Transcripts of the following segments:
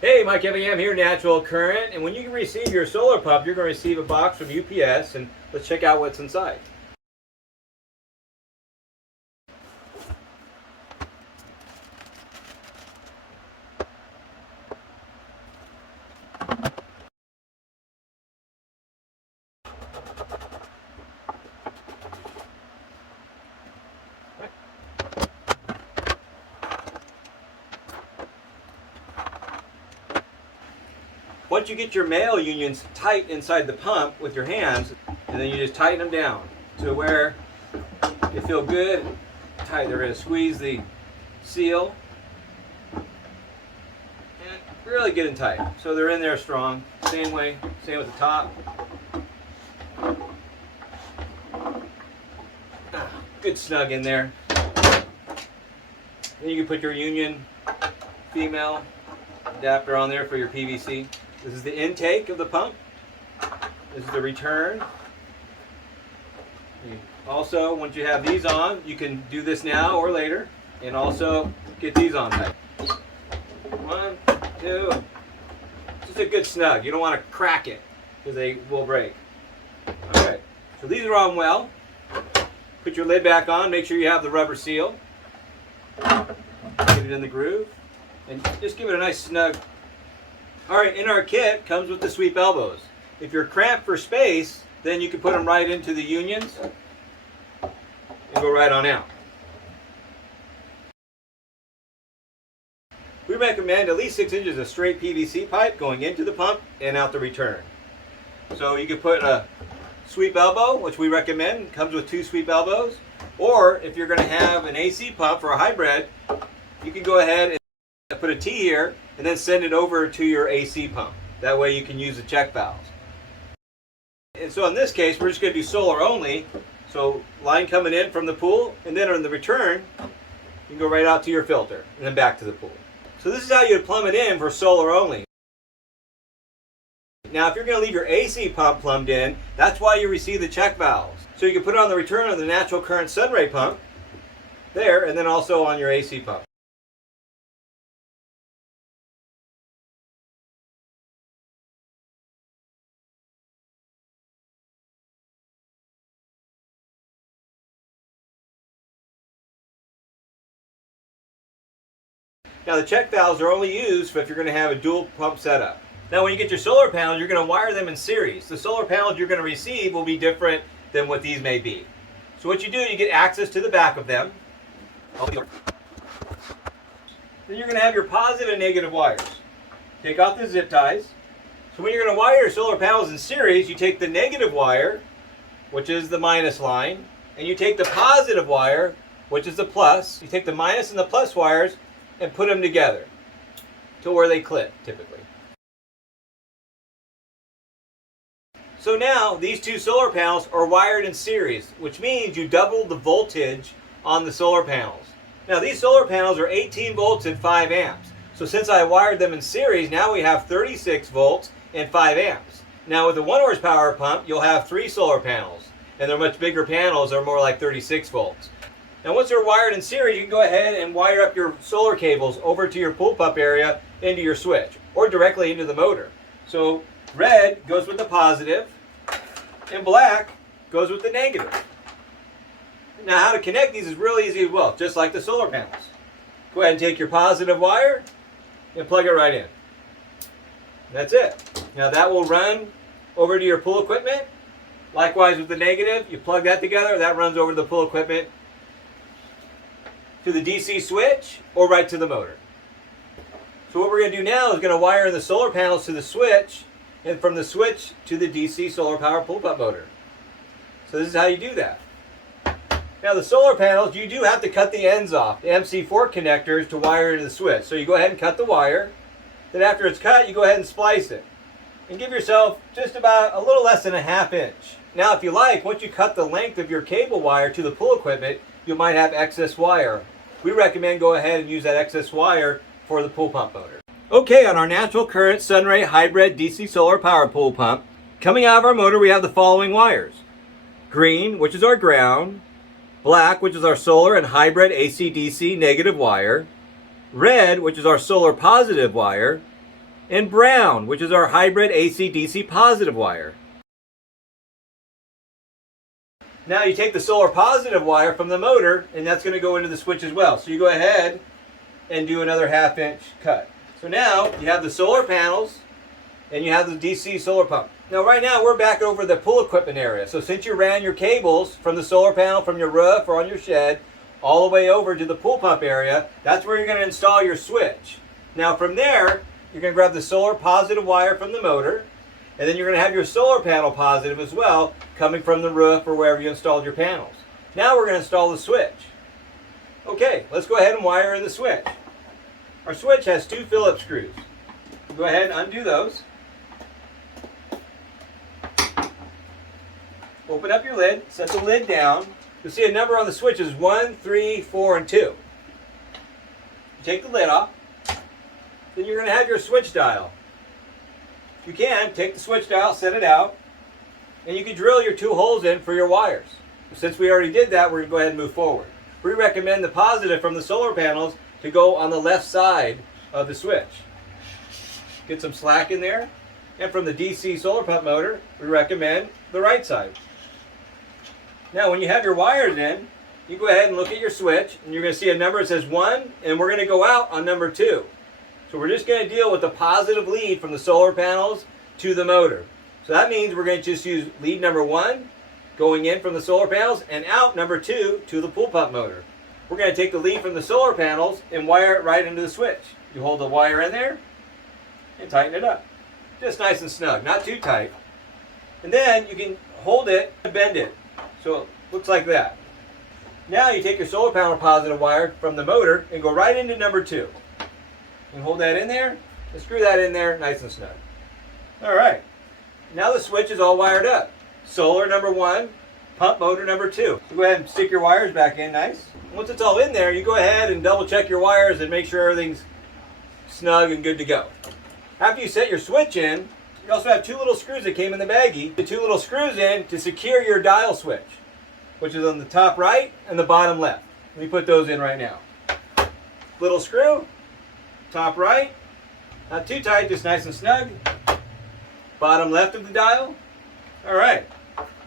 Hey, Mike Evingham here, Natural Current. And when you receive your solar pump, you're going to receive a box from UPS, and let's check out what's inside. Once you get your male unions tight inside the pump with your hands, and then you just tighten them down to where you feel good, tight. They're going to squeeze the seal and really get them tight. So they're in there strong. Same way, same with the top. Good snug in there. Then you can put your union female adapter on there for your PVC. This is the intake of the pump. This is the return. Also, once you have these on, you can do this now or later, and also get these on tight. 1, 2. Just a good snug. You don't want to crack it because they will break. Alright, so these are on well. Put your lid back on. Make sure you have the rubber seal. Get it in the groove. And just give it a nice snug. Alright, in our kit comes with the sweep elbows. If you're cramped for space, then you can put them right into the unions and go right on out. We recommend at least 6 inches of straight PVC pipe going into the pump and out the return. So you can put a sweep elbow, which we recommend, comes with 2 sweep elbows. Or if you're going to have an AC pump for a hybrid, you can go ahead and put a T here and then send it over to your AC pump. That way you can use the check valves. And so in this case, we're just going to do solar only. So line coming in from the pool, and then on the return, you can go right out to your filter and then back to the pool. So this is how you plumb it in for solar only. Now if you're going to leave your AC pump plumbed in, that's why you receive the check valves. So you can put it on the return of the Natural Current Sunray pump there, and then also on your AC pump. Now the check valves are only used for if you're going to have a dual pump setup. Now when you get your solar panels, you're going to wire them in series. The solar panels you're going to receive will be different than what these may be. So what you do, you get access to the back of them. Then you're going to have your positive and negative wires. Take off the zip ties. So when you're going to wire your solar panels in series, you take the negative wire, which is the minus line, and you take the positive wire, which is the plus. You take the minus and the plus wires and put them together to where they clip, typically. So now these 2 solar panels are wired in series, which means you double the voltage on the solar panels. Now these solar panels are 18 volts and 5 amps. So since I wired them in series, now we have 36 volts and 5 amps. Now with a 1 horsepower pump, you'll have 3 solar panels, and they're much bigger panels. They're more like 36 volts. Now once they're wired in series, you can go ahead and wire up your solar cables over to your pool pump area into your switch, or directly into the motor. So red goes with the positive, and black goes with the negative. Now how to connect these is really easy as well, just like the solar panels. Go ahead and take your positive wire and plug it right in. That's it. Now that will run over to your pool equipment. Likewise with the negative, you plug that together, that runs over to the pool equipment, to the DC switch, or right to the motor. So what we're going to do now is going to wire in the solar panels to the switch, and from the switch to the DC solar power pool pump motor. So this is how you do that. Now the solar panels, you do have to cut the ends off, the MC4 connectors, to wire into the switch. So you go ahead and cut the wire. Then after it's cut, you go ahead and splice it. And give yourself just about a little less than a ½ inch. Now if you like, once you cut the length of your cable wire to the pool equipment, you might have excess wire. We recommend go ahead and use that excess wire for the pool pump motor. Okay, on our Natural Current Sunray Hybrid DC Solar Power Pool Pump, coming out of our motor we have the following wires. Green, which is our ground. Black, which is our solar and hybrid AC/DC negative wire. Red, which is our solar positive wire. and brown, which is our hybrid AC-DC positive wire. Now you take the solar positive wire from the motor, and that's going to go into the switch as well. So you go ahead and do another 1/2 inch cut. So now you have the solar panels and you have the DC solar pump. Now right now we're back over the pool equipment area. So since you ran your cables from the solar panel from your roof or on your shed all the way over to the pool pump area, that's where you're going to install your switch. Now from there, you're going to grab the solar positive wire from the motor, and then you're going to have your solar panel positive as well coming from the roof or wherever you installed your panels. Now we're going to install the switch. Okay, let's go ahead and wire in the switch. Our switch has 2 Phillips screws. Go ahead and undo those. Open up your lid, set the lid down. You'll see a number on the switch is 1, 3, 4, and 2. You take the lid off. Then you're going to have your switch dial. You can take the switch dial, set it out, and you can drill your 2 holes in for your wires. Since we already did that, we're going to go ahead and move forward. We recommend the positive from the solar panels to go on the left side of the switch. Get some slack in there. And from the DC solar pump motor, we recommend the right side. Now when you have your wires in, you go ahead and look at your switch, and you're going to see a number that says 1, and we're going to go out on number 2. So we're just going to deal with the positive lead from the solar panels to the motor. So that means we're going to just use lead number 1 going in from the solar panels and out number 2 to the pool pump motor. We're going to take the lead from the solar panels and wire it right into the switch. You hold the wire in there and tighten it up. Just nice and snug, not too tight. And then you can hold it and bend it. So it looks like that. Now you take your solar panel positive wire from the motor and go right into number 2. And hold that in there and screw that in there nice and snug. Alright, now the switch is all wired up. Solar number 1, pump motor number 2. So go ahead and stick your wires back in nice. Once it's all in there, you go ahead and double check your wires and make sure everything's snug and good to go. After you set your switch in, you also have 2 little screws that came in the baggie. The 2 little screws in to secure your dial switch, which is on the top right and the bottom left. Let me put those in right now. Little screw, top right, not too tight, just nice and snug. Bottom left of the dial. Alright,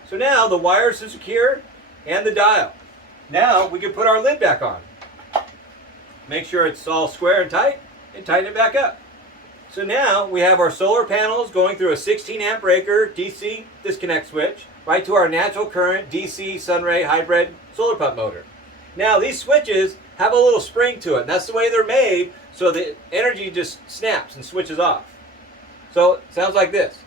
so now the wires are secure and the dial. Now we can put our lid back on. Make sure it's all square and tight, and tighten it back up. So now we have our solar panels going through a 16 amp breaker DC disconnect switch right to our natural current DC Sunray hybrid solar pump motor. Now these switches have a little spring to it, and that's the way they're made, so the energy just snaps and switches off. So it sounds like this.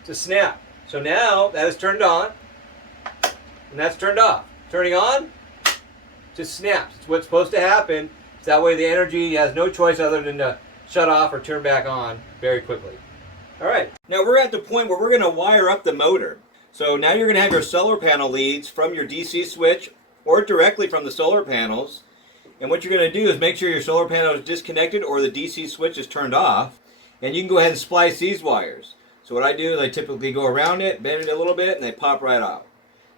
It's a snap. So now that is turned on, and that's turned off. Turning on, just snaps. It's what's supposed to happen. So that way the energy has no choice other than to shut off or turn back on very quickly. Alright, now we're at the point where we're going to wire up the motor. So now you're going to have your solar panel leads from your DC switch or directly from the solar panels. And what you're going to do is make sure your solar panel is disconnected or the DC switch is turned off. And you can go ahead and splice these wires. So what I do is I typically go around it, bend it a little bit, and they pop right off.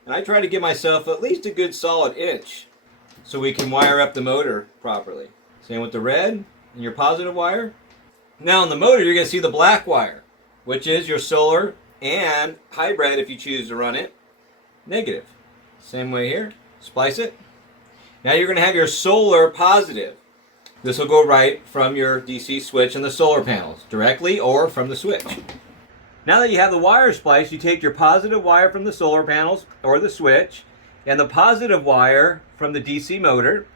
And I try to give myself at least a good solid inch so we can wire up the motor properly. Same with the red and your positive wire. Now on the motor you're going to see the black wire, which is your solar and hybrid if you choose to run it, negative. Same way here, splice it. Now you're going to have your solar positive. This will go right from your DC switch and the solar panels, directly or from the switch. Now that you have the wire spliced, you take your positive wire from the solar panels or the switch and the positive wire from the DC motor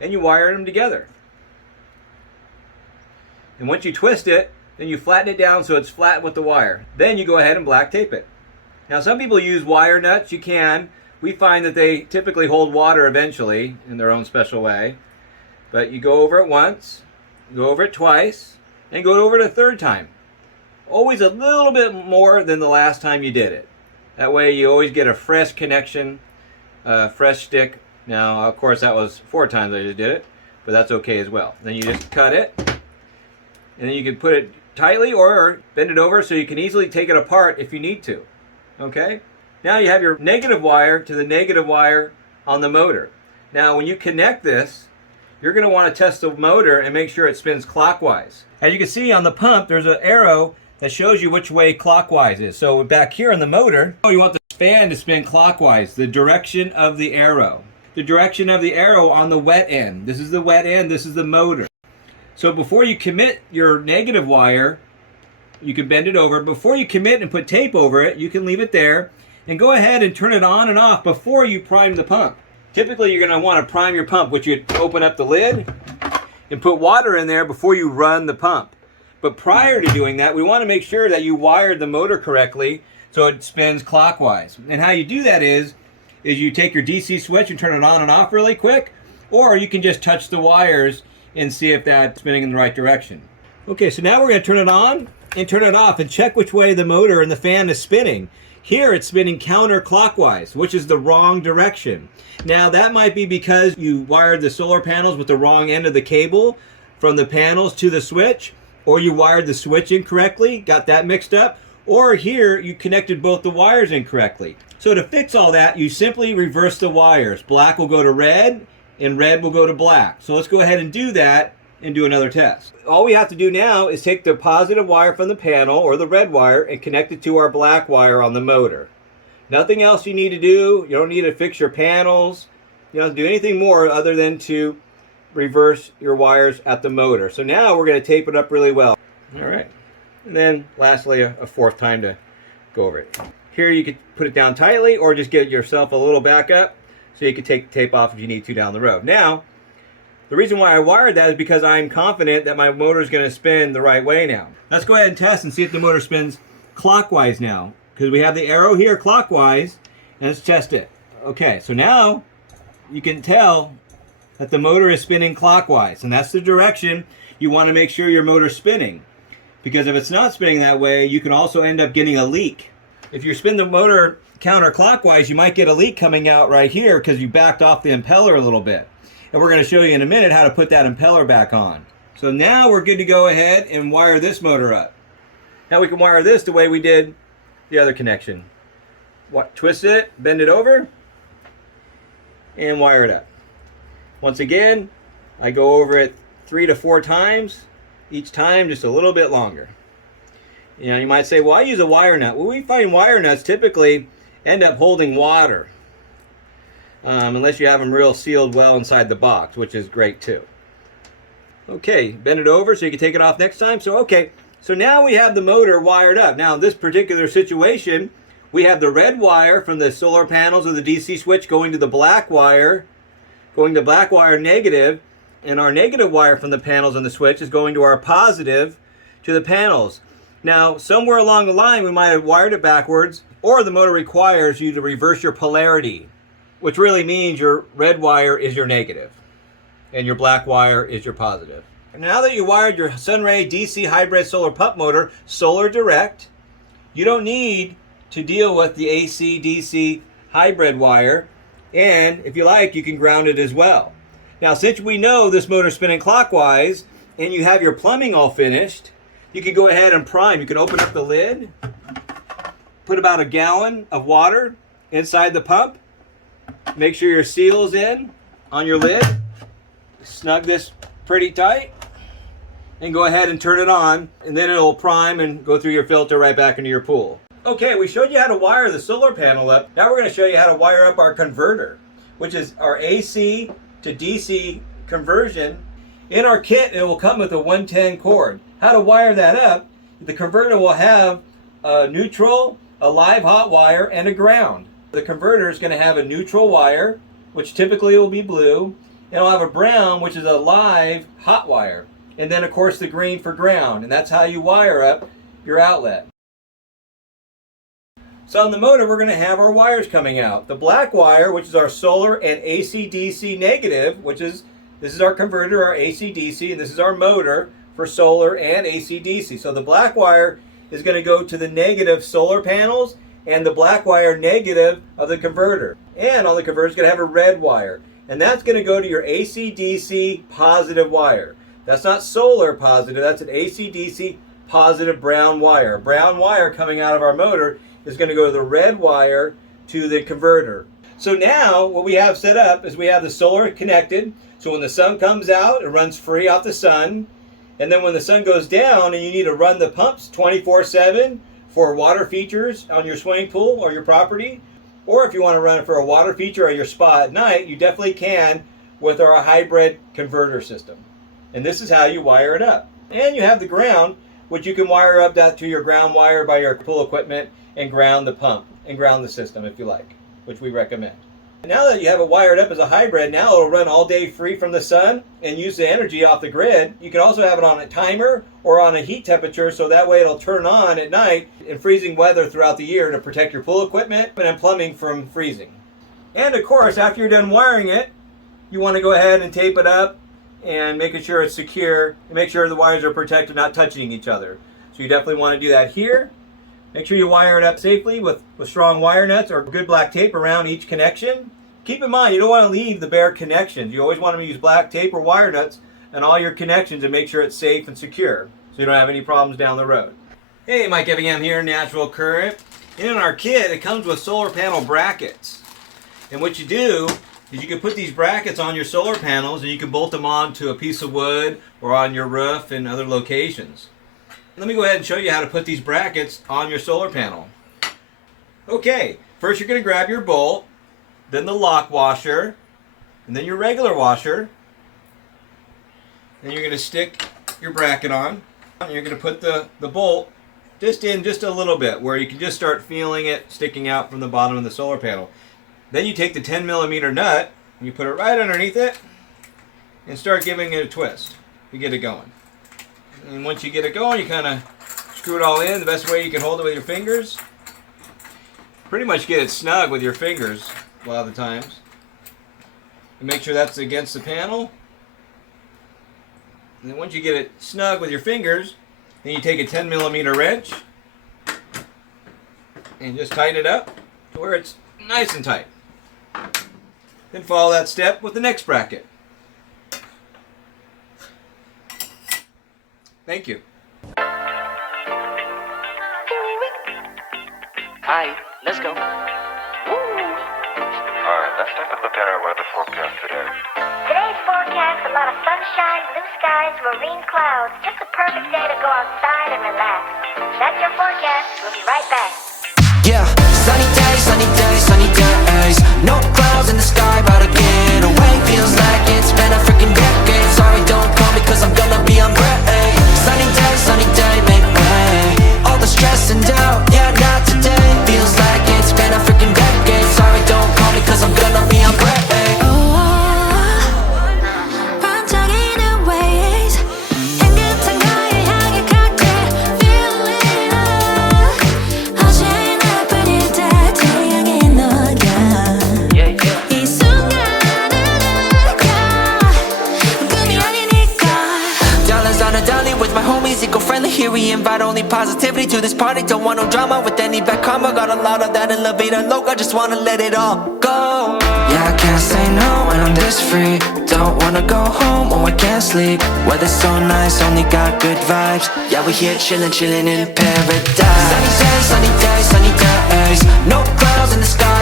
and you wire them together. And once you twist it, then you flatten it down so it's flat with the wire. Then you go ahead and black tape it. Now some people use wire nuts. You can. We find that they typically hold water eventually in their own special way. But you go over it once, go over it twice, and go over it a third time. Always a little bit more than the last time you did it. That way you always get a fresh connection, fresh stick. Now, of course, that was 4 times I just did it, but that's okay as well. Then you just cut it, and then you can put it tightly or bend it over so you can easily take it apart if you need to. Okay? Now you have your negative wire to the negative wire on the motor. Now when you connect this, you're going to want to test the motor and make sure it spins clockwise. As you can see on the pump, there's an arrow that shows you which way clockwise is. So back here in the motor, you want the fan to spin clockwise, the direction of the arrow. The direction of the arrow on the wet end. This is the wet end, this is the motor. So before you commit your negative wire, you can bend it over. Before you commit and put tape over it, you can leave it there and go ahead and turn it on and off before you prime the pump. Typically, you're going to want to prime your pump, which you open up the lid and put water in there before you run the pump. But prior to doing that, we want to make sure that you wired the motor correctly so it spins clockwise. And how you do that is you take your DC switch and turn it on and off really quick, or you can just touch the wires and see if that's spinning in the right direction. Okay, so now we're going to turn it on and turn it off and check which way the motor and the fan is spinning. Here it's spinning counterclockwise, which is the wrong direction. Now that might be because you wired the solar panels with the wrong end of the cable from the panels to the switch, or you wired the switch incorrectly, got that mixed up, or here you connected both the wires incorrectly. So to fix all that, you simply reverse the wires. Black will go to red and red will go to black. So let's go ahead and do that and do another test. All we have to do now is take the positive wire from the panel, or the red wire, and connect it to our black wire on the motor. Nothing else you need to do. You don't need to fix your panels. You don't have to do anything more other than to reverse your wires at the motor. So now we're going to tape it up really well. All right. And then lastly, a fourth time to go over it. Here you could put it down tightly, or just get yourself a little backup so you can take the tape off if you need to down the road. Now, the reason why I wired that is because I'm confident that my motor is going to spin the right way now. Let's go ahead and test and see if the motor spins clockwise now, because we have the arrow here clockwise, and let's test it. Okay, so now you can tell that the motor is spinning clockwise, and that's the direction you want to make sure your motor's spinning, because if it's not spinning that way, you can also end up getting a leak. If you spin the motor counterclockwise, you might get a leak coming out right here because you backed off the impeller a little bit. And we're going to show you in a minute how to put that impeller back on. So now we're good to go ahead and wire this motor up. Now we can wire this the way we did the other connection. Twist it, bend it over, and wire it up. Once again, I go over it 3 to 4 times, each time just a little bit longer. You know, you might say, well, I use a wire nut. Well, we find wire nuts typically end up holding water. Unless you have them real sealed well inside the box, which is great too. Okay, bend it over so you can take it off next time. So now we have the motor wired up. Now in this particular situation, we have the red wire from the solar panels of the DC switch going to the black wire, negative, and our negative wire from the panels on the switch is going to our positive to the panels. Now, somewhere along the line, we might have wired it backwards, or the motor requires you to reverse your polarity, which really means your red wire is your negative and your black wire is your positive. And now that you wired your Sunray DC hybrid solar pump motor solar direct, you don't need to deal with the AC DC hybrid wire, and if you like, you can ground it as well. Now, since we know this motor is spinning clockwise and you have your plumbing all finished, you can go ahead and prime. You can open up the lid, put about a gallon of water inside the pump. Make sure your seal's in on your lid. Snug this pretty tight and go ahead and turn it on, and then it'll prime and go through your filter right back into your pool. Okay, we showed you how to wire the solar panel up. Now we're going to show you how to wire up our converter, which is our AC to DC conversion. In our kit, it will come with a 110 cord. How to wire that up: the converter will have a neutral, a live hot wire, and a ground. The converter is going to have a neutral wire, which typically will be blue, and it'll have a brown, which is a live hot wire, and then of course the green for ground, and that's how you wire up your outlet. So on the motor, we're going to have our wires coming out. The black wire, which is our solar and AC/DC negative, this is our converter, our AC/DC, and this is our motor for solar and AC/DC. So the black wire is going to go to the negative solar panels, and the black wire negative of the converter. And on the converter is going to have a red wire, and that's going to go to your AC/DC positive wire. That's not solar positive, that's an AC/DC positive brown wire. Brown wire coming out of our motor is going to go to the red wire to the converter. So now what we have set up is we have the solar connected. So when the sun comes out, it runs free off the sun. And then when the sun goes down and you need to run the pumps 24/7 for water features on your swimming pool or your property, or if you want to run it for a water feature on your spa at night, you definitely can with our hybrid converter system. And this is how you wire it up. And you have the ground, which you can wire up that to your ground wire by your pool equipment and ground the pump and ground the system if you like, which we recommend. And now that you have it wired up as a hybrid, now it'll run all day free from the sun and use the energy off the grid. You can also have it on a timer or on a heat temperature, so that way it'll turn on at night in freezing weather throughout the year to protect your pool equipment and plumbing from freezing. And of course, after you're done wiring it, you want to go ahead and tape it up and making sure it's secure and make sure the wires are protected, not touching each other. So you definitely want to do that here. Make sure you wire it up safely with strong wire nuts or good black tape around each connection. Keep in mind, you don't want to leave the bare connections. You always want to use black tape or wire nuts on all your connections and make sure it's safe and secure so you don't have any problems down the road. Hey, Mike Evingham here, Natural Current. And in our kit, it comes with solar panel brackets. And what you do is you can put these brackets on your solar panels and you can bolt them onto a piece of wood or on your roof and other locations. Let me go ahead and show you how to put these brackets on your solar panel. Okay, first you're going to grab your bolt, then the lock washer, and then your regular washer. Then you're going to stick your bracket on. And you're going to put the bolt just a little bit where you can just start feeling it sticking out from the bottom of the solar panel. Then you take the 10mm nut and you put it right underneath it and start giving it a twist to get it going. And once you get it going, you kind of screw it all in the best way you can hold it with your fingers. Pretty much get it snug with your fingers a lot of the times. And make sure that's against the panel. And then once you get it snug with your fingers, then you take a 10mm wrench and just tighten it up to where it's nice and tight. Then follow that step with the next bracket. Thank you. Hi, let's go. Alright, let's take a look at our weather forecast today. Today's forecast, a lot of sunshine, blue skies, marine clouds. Just a perfect day to go outside and relax. That's your forecast. We'll be right back. Yeah, sunny days, sunny days, sunny days. No clouds in the sky, about to get away. Feels like it's been a freaking decade. Sorry, don't call me cause I'm gonna be on break. Sunny day, make way. All the stress and doubt, yeah, not today. Feels like it's been a freaking decade. Sorry, don't call me cause I'm gonna be on break. Here we invite only positivity to this party. Don't want no drama with any bad karma. Got a lot of that in La Vida Loca. Just wanna let it all go. Yeah, I can't say no when I'm this free. Don't wanna go home, oh I can't sleep. Weather's so nice, only got good vibes. Yeah, we here chillin', chillin' in paradise. Sunny days, sunny days, sunny days. No clouds in the sky.